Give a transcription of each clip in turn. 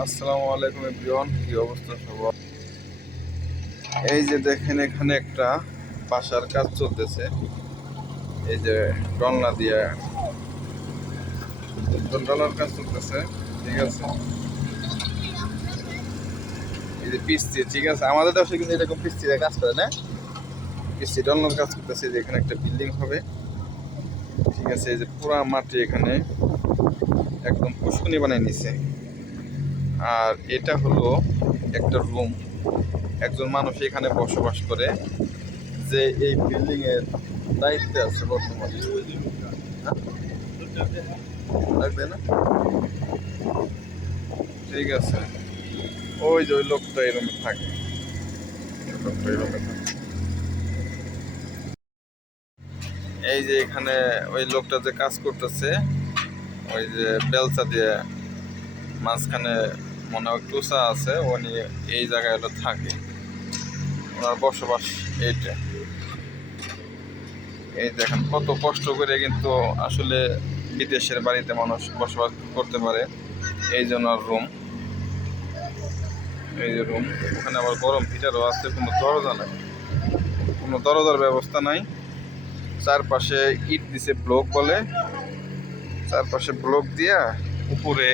আসসালামু আলাইকুম এভরিওয়ান, কি অবস্থা সবার? এই যে দেখেন, এখানে একটা বাসার কাজ চলতেছে। এই যে ডলনা দিয়ে ডলার কাজ চলতেছে, ঠিক আছে। এই যে পিস্তি, ঠিক আছে, আমাদের দেশে কিন্তু এরকম পিস্তি দিয়ে কাজ করে না, পিস্তি ডলনার কাজ করতেছে। যে এখানে একটা বিল্ডিং হবে, ঠিক আছে। এই যে পুরা মাটি এখানে একদম পুষ্কনি বানিয়ে নিছে। আর এটা হলো একটা রুম, একজন মানুষ এখানে বসবাস করে, যে এই বিল্ডিং এর দায়িত্বে আছে বর্তমানে। হ্যাঁ? লাগবে না, ঠিক আছে। ওই যে ওই লোকটা এই রুমে থাকে, ওই লোকটা এই রুমে থাকে। এই যে এখানে ওই লোকটা যে কাজ করতেছে, ওই যে বেলচা দিয়ে মাঝখানে মনে হয় টুসা আছে, উনি এই জায়গায় হলো থাকে, ওনার বসবাস এইটা। এই দেখেন কত কষ্ট করে কিন্তু আসলে বিদেশের বাড়িতে মানুষ বসবাস করতে পারে। এই জন্য রুম, এই যে রুম, ওখানে আবার গরম হিটারও আছে। কোনো দরজা নাই, কোনো দরজার ব্যবস্থা নাই। চারপাশে ইট দিছে, ব্লক বলে, চারপাশে ব্লক দিয়া উপরে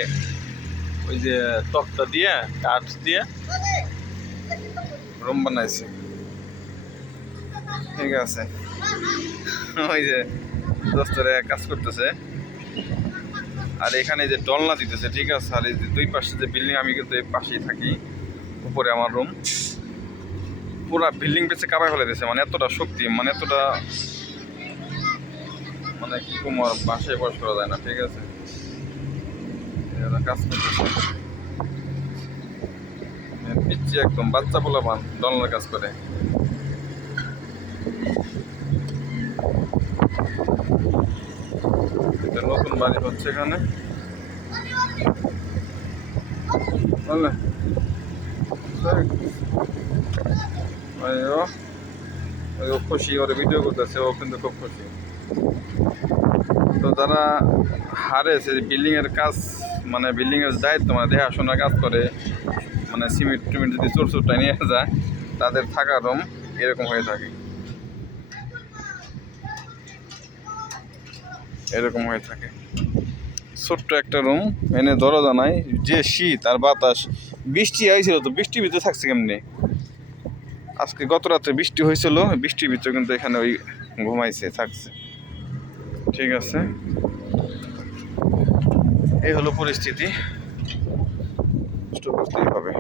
ওই যে তক্তা দিয়া কাঠ দিয়া রুম বানাইছে, ঠিক আছে। ওই যে দোস্তরে কাজ করতেছে, আর এখানে যে ডলনা দিতেছে, ঠিক আছে। আর এই যে দুই পাশে যে বিল্ডিং, আমি কিন্তু এই পাশেই থাকি, উপরে আমার রুম। পুরা বিল্ডিং পেছে কাবায় ফেলে দিয়েছে, মানে এতটা শক্তি, মানে এতটা, মানে কি তোমার বাসায় বস করা যায় না, ঠিক আছে। কাজ করতেছে পিচ্ছি, একদম বাচ্চা পোলাপান ডলনার কাজ করে। এটা নতুন বাড়ি হচ্ছে এখানে, বুঝলে। ও খুশি, ওর ভিডিও করতেছে, ও কিন্তু খুব খুশি। তো যারা হারেছে বিল্ডিং এর কাজ, মানে বিল্ডিং এর দায়িত্ব, মানে দেখাশোনার কাজ করে, মানে সিমেন্ট টিমেন্ট যদি চোর চোরটা নিয়ে যায়, তাদের থাকার রুম এরকম হয়ে থাকে, এরকম হয়ে থাকে। ছোট্ট একটা রুম, এনে দরজা নাই, যে শীত আর বাতাস। বৃষ্টি আইছিল, তো বৃষ্টির ভিতরে থাকছে কেমনি? আজকে গত রাত্রে বৃষ্টি হয়েছিল, বৃষ্টির ভিতরে কিন্তু এখানে ওই ঘুমাইছে, থাকছে, ঠিক আছে। এই হলো পরিস্থিতি, কষ্ট করতেই হবে।